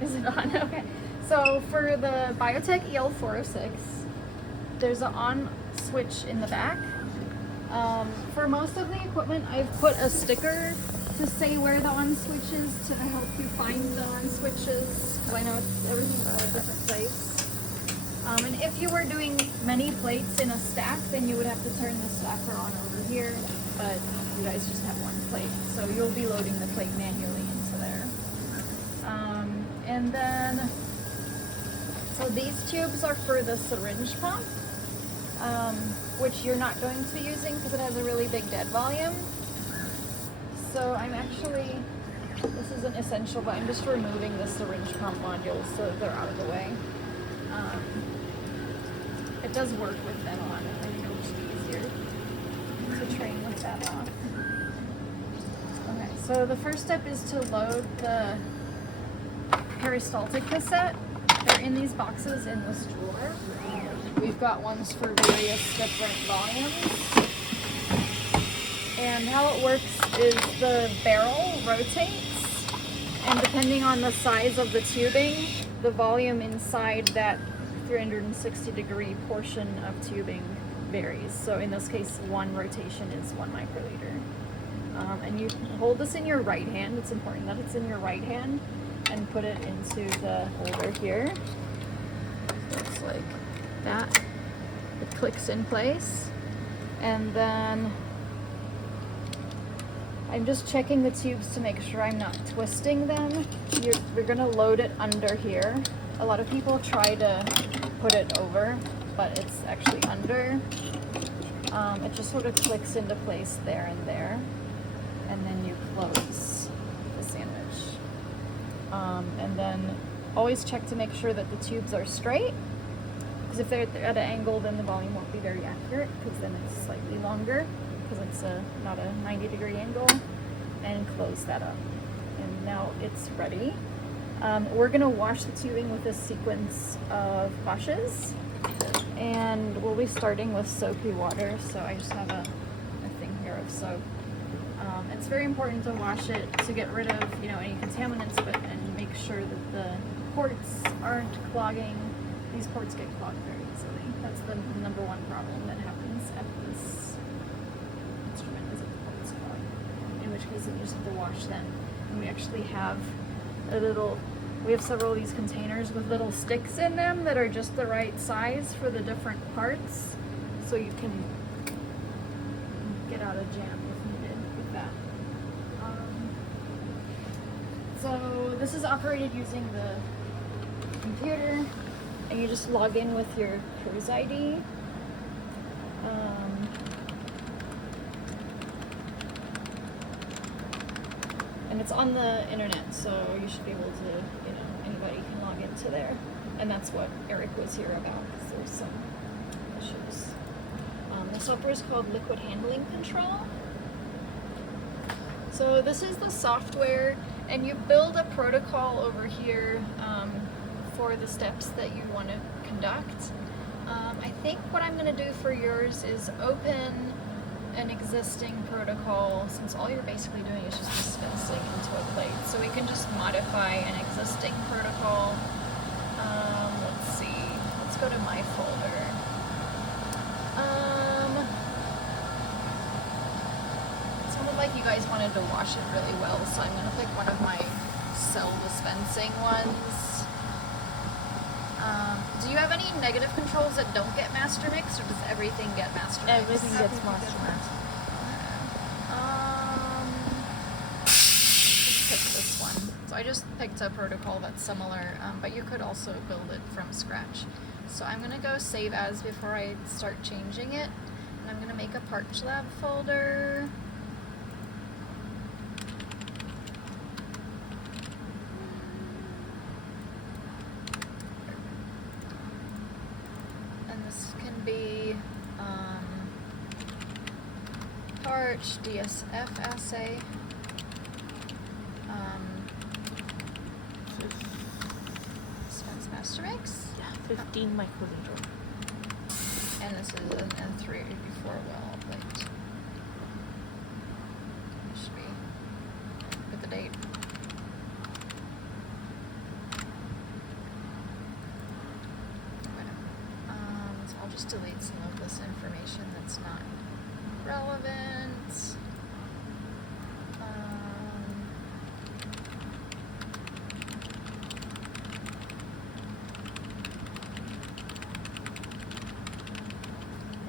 Is it on? Okay. So for the Biotech EL406, there's an on switch in the back. For most of the equipment, I've put a sticker to say where the on switch is to help you find the on switches, because I know everything's at a different place. And if you were doing many plates in a stack, then you would have to turn the stacker on over here, but you guys just have one plate, so you'll be loading the plate manually into there. And then, so these tubes are for the syringe pump, which you're not going to be using because it has a really big dead volume. So I'm actually, this isn't essential, but I'm just removing the syringe pump modules so that they're out of the way. It does work with them on. I think it'll just be easier to train with that off. Okay, so the first step is to load the peristaltic cassette. They're in these boxes in this drawer. We've got ones for various different volumes. And how it works is the barrel rotates, and depending on the size of the tubing, the volume inside that 360-degree portion of tubing varies. So in this case, one rotation is 1 microliter. And you hold this in your right hand. It's important that it's in your right hand, and put it into the holder here. So it's like that. It clicks in place, and then I'm just checking the tubes to make sure I'm not twisting them. We're gonna load it under here. A lot of people try to put it over, but it's actually under. It just sort of clicks into place there and there, and then you close the sandwich. And then always check to make sure that the tubes are straight, because if they're at an angle, then the volume won't be very accurate, because then it's slightly longer, because it's not a 90-degree angle. And close that up. And now it's ready. We're gonna wash the tubing with a sequence of washes, and we'll be starting with soapy water. So I just have a thing here of soap. It's very important to wash it to get rid of any contaminants, and make sure that the ports aren't clogging. These ports get clogged very easily. That's the number one problem that happens at this instrument, is that the ports clog. In which case you just have to wash them. And we actually have we have several of these containers with little sticks in them that are just the right size for the different parts, so you can get out of jam if needed with that. So this is operated using the computer, and you just log in with your cruise ID. And it's on the internet, so you should be able to, anybody can log into there. And that's what Eric was here about, because there's some issues. The software is called Liquid Handling Control. So this is the software, and you build a protocol over here for the steps that you want to conduct. I think what I'm going to do for yours is open an existing protocol, since all you're basically doing is just dispensing into a plate. So we can just modify an existing protocol. Let's see, let's go to my folder. It sounded like you guys wanted to wash it really well, so I'm gonna pick one of my cell dispensing ones. Do you have any negative controls that don't get master mix, or does everything get master mix? Everything gets master mix. Just pick this one. So I just picked a protocol that's similar, but you could also build it from scratch. So I'm gonna go save as before I start changing it, and I'm gonna make a Parch Lab folder. Be Parch DSF assay. Dispense master mix. Yeah, 15 microliter. And this is an N3 before well plate. Should be. Put the date. just delete some of this information that's not relevant.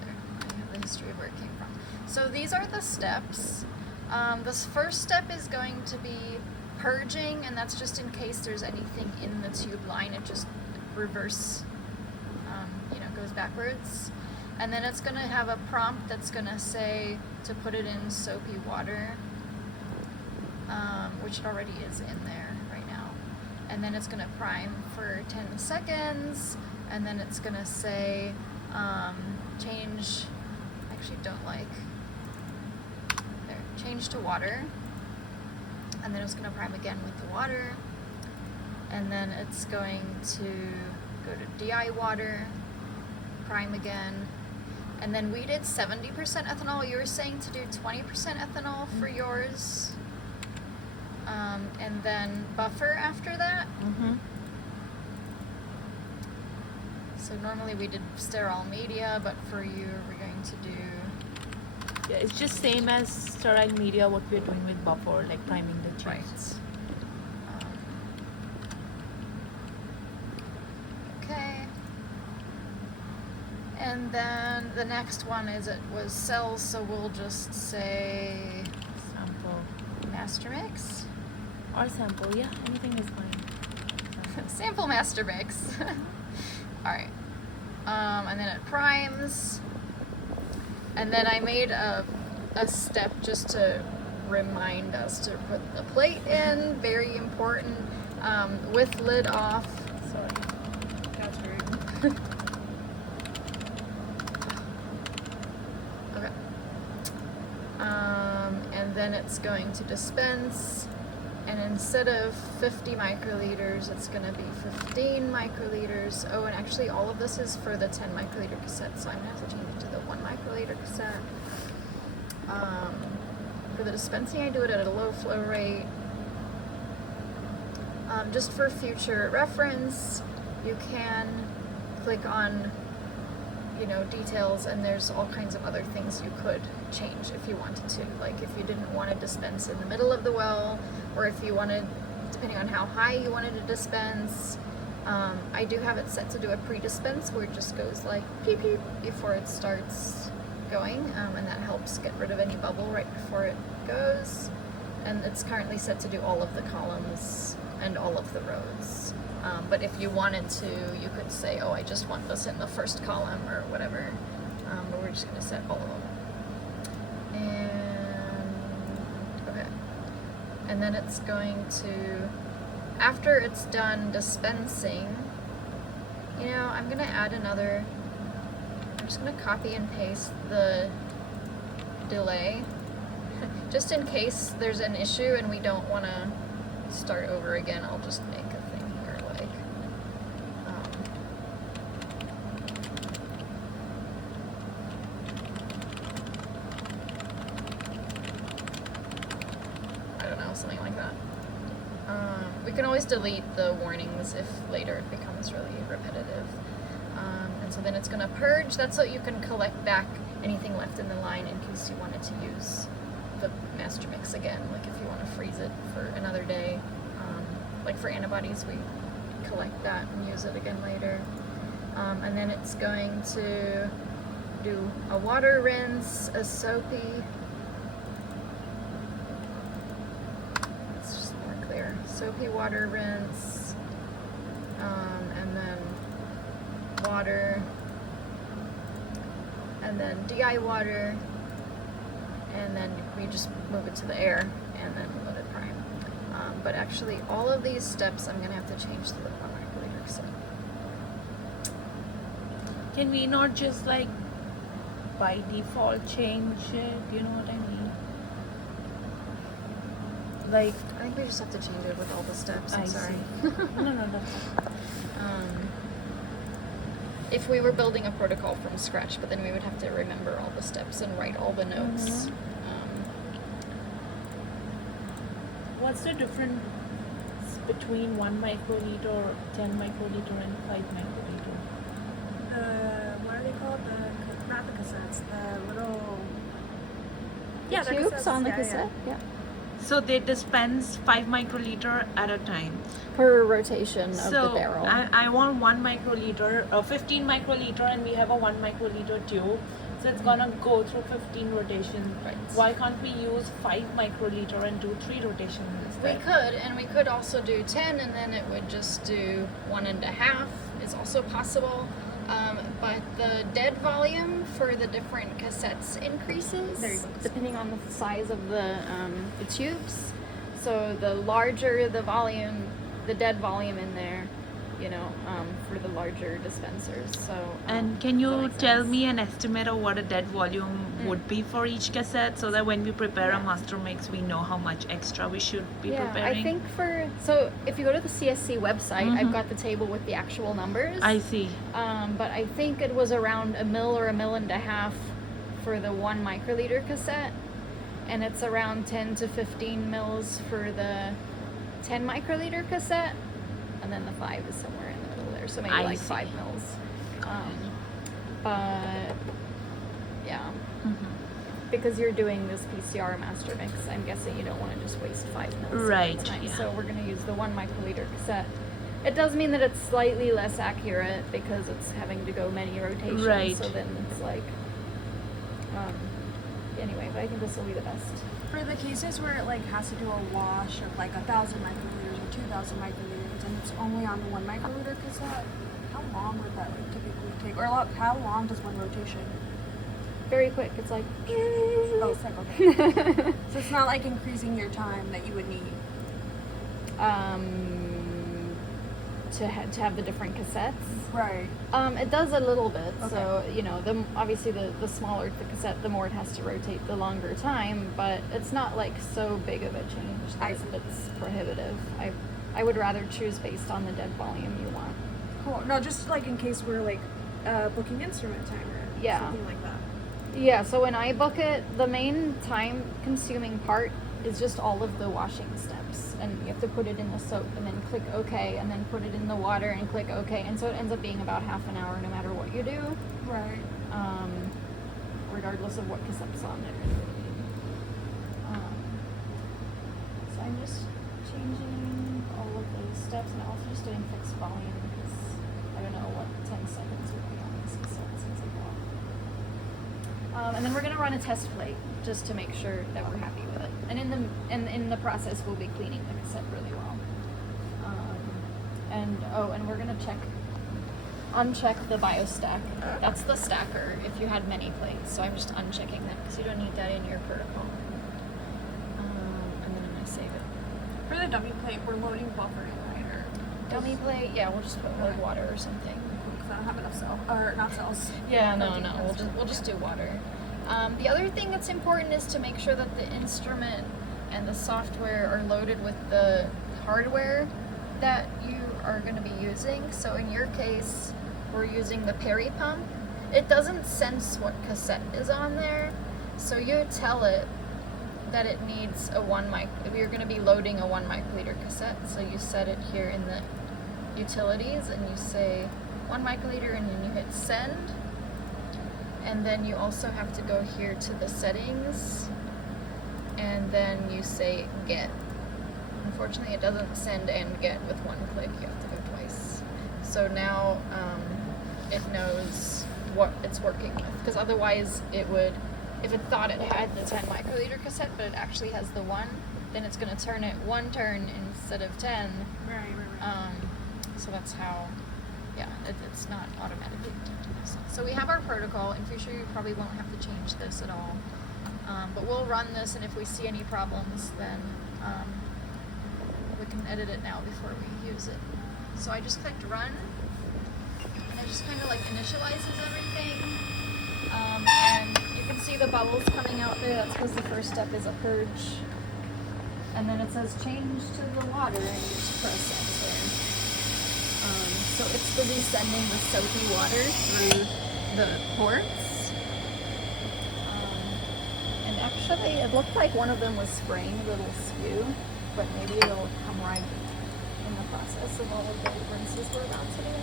There, I have the history of where it came from. So these are the steps. This first step is going to be purging, and that's just in case there's anything in the tube line. It just reverse, goes backwards. And then it's going to have a prompt that's going to say to put it in soapy water, which it already is in there right now. And then it's going to prime for 10 seconds, and then it's going to say change, I actually don't like, there, change to water. And then it's going to prime again with the water. And then it's going to go to DI water, prime again. And then we did 70% ethanol. You were saying to do 20% ethanol for yours. And then buffer after that. Mm-hmm. So normally we did sterile media, but for you we're going to do... Yeah, it's just same as sterile media, what we're doing with buffer, like priming the cheese. Right. Okay. And then the next one was cells, so we'll just say Sample. master mix. Or sample, yeah, anything is fine. Sample master mix. Alright. And then it primes. And then I made a step just to remind us to put the plate in, very important, with lid off. Sorry. That's rude. Okay. And then it's going to dispense, and instead of 50 microliters, it's going to be 15 microliters. Oh, and actually all of this is for the 10 microliter cassette, so I'm going to have to change it to the 1 microliter cassette. For the dispensing, I do it at a low flow rate. Just for future reference, you can click on, details, and there's all kinds of other things you could change if you wanted to. Like if you didn't want to dispense in the middle of the well, or if you wanted, depending on how high you wanted to dispense. I do have it set to do a pre-dispense where it just goes like peep peep before it starts going, and that helps get rid of any bubble right before it goes. And it's currently set to do all of the columns and all of the rows. But if you wanted to, you could say, oh, I just want this in the first column or whatever. But we're just going to set all of them. And, okay. And then it's going to, after it's done dispensing, I'm going to add another, I'm just going to copy and paste the delay, just in case there's an issue and we don't want to start over again. I'll just make a thing here, like, I don't know, something like that. We can always delete the warnings if later it becomes really repetitive. And so then it's going to purge. That's so you can collect back anything left in the line in case you wanted to use the master mix again, like if you want to freeze it for another day. Like for antibodies, we collect that and use it again later. And then it's going to do a water rinse, a soapy, it's just more clear, soapy water rinse, and then water, and then DI water, and then we just move it to the air and then let it prime. But actually all of these steps I'm going to have to change to the 1 microliter cassette. Can we not just like by default change it? You know what I mean? Like, I think we just have to change it with all the steps. I'm I sorry. see. No, that's fine. If we were building a protocol from scratch, but then we would have to remember all the steps and write all the notes. Mhm. What's the difference between 1 microliter, 10 microliter, and 5 microliter? what are they called? Not the cassettes, the little. Yeah, The the tubes cassettes, on the yeah, cassette. yeah. Yeah. So they dispense 5 microliter at a time. Per rotation of So the barrel. I want 1 microliter, 15 microliter, and we have a 1 microliter tube. So it's gonna go through 15 rotations. Right. Why can't we use 5 microliter and do 3 rotations We instead? could, and we could also do 10, and then it would just do 1.5 is also possible. But the dead volume for the different cassettes increases There you go. depending on the size of the tubes. So the larger the volume, the dead volume in there, for the larger dispensers. So And can does that you make tell sense? me an estimate of what a dead volume would be for each cassette, so that when we prepare a Yeah. master mix, we know how much extra we should be Yeah, preparing? I think so if you go to the CSC website, I've Mhm. got the table with the actual numbers. I see. But I think it was around 1 mil or 1.5 mil for the 1 microliter cassette, and it's around 10 to 15 mils for the 10 microliter cassette, and then the 5 is somewhere in the middle there, so maybe I like see. 5 mils. But yeah, because you're doing this PCR master mix, I'm guessing you don't want to just waste 5 mils every Right, time. yeah. So we're going to use the 1 microliter cassette. It does mean that it's slightly less accurate because it's having to go many rotations. Right. So then it's like, anyway, but I think this will be the best. For the cases where it like has to do a wash of like 1,000 microliters or 2,000 microliters, and it's only on the 1 microliter cassette, how long would that like typically take? Or how long does one rotation? Very quick. It's like. Oh, it's like okay. So it's not like increasing your time that you would need. To have the different cassettes. Right. It does a little bit. Okay. So obviously the smaller the cassette, the more it has to rotate, the longer time. But it's not like so big of a change that it's prohibitive. I would rather choose based on the dead volume you want. Cool. No, just like in case we're like booking instrument time or Yeah. something like that. Yeah. So when I book it, the main time-consuming part is just all of the washing steps, and you have to put it in the soap and then click OK, and then put it in the water and click OK, and so it ends up being about half an hour no matter what you do. Right. Regardless of what cassette's on there. So I'm just changing all of those steps, and also just doing fixed volume because I don't know what 10 seconds would be on this cassette since I bought. And then we're gonna run a test plate just to make sure that we're happy with it. And in the process, we'll be cleaning the cassette really well. And we're gonna uncheck the biostack. That's the stacker if you had many plates. So I'm just unchecking that because you don't need that in your protocol. And then I'm gonna save it. For the dummy plate, we're loading buffering, right? Or Dummy plate, yeah, we'll just put like water or something. because I don't have enough cells, or not cells. Yeah, no, Protein cells. we'll just do water. The other thing that's important is to make sure that the instrument and the software are loaded with the hardware that you are going to be using. So in your case, we're using the Peri pump. It doesn't sense what cassette is on there, so you tell it that it needs a 1 mic. You're going to be loading a 1 microliter cassette, so you set it here in the utilities, and you say 1 microliter, and then you hit send. And then you also have to go here to the settings, and then you say get. Unfortunately, it doesn't send and get with one click. You have to go twice. So now it knows what it's working with, because otherwise it would, if it thought it had the 10 microliter cassette but it actually has the 1, then it's going to turn it 1 turn instead of 10. Right. So that's how, it's not automatically doing this. So we have our protocol. In future, you probably won't have to change this at all. But we'll run this, and if we see any problems, then we can edit it now before we use it. So I just clicked run, and it just kind of like initializes everything. And you can see the bubbles coming out there. That's because the first step is a purge. And then it says change to the water, and you just press enter. So it's busy sending the soapy water through the ports. And actually, it looked like one of them was spraying a little skew, but maybe it'll come right in the process of all of the rinses we're about to do.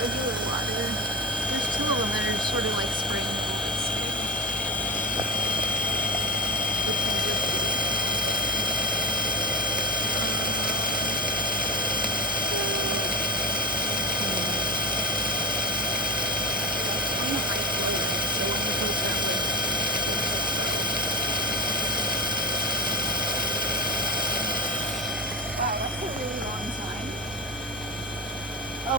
regular water.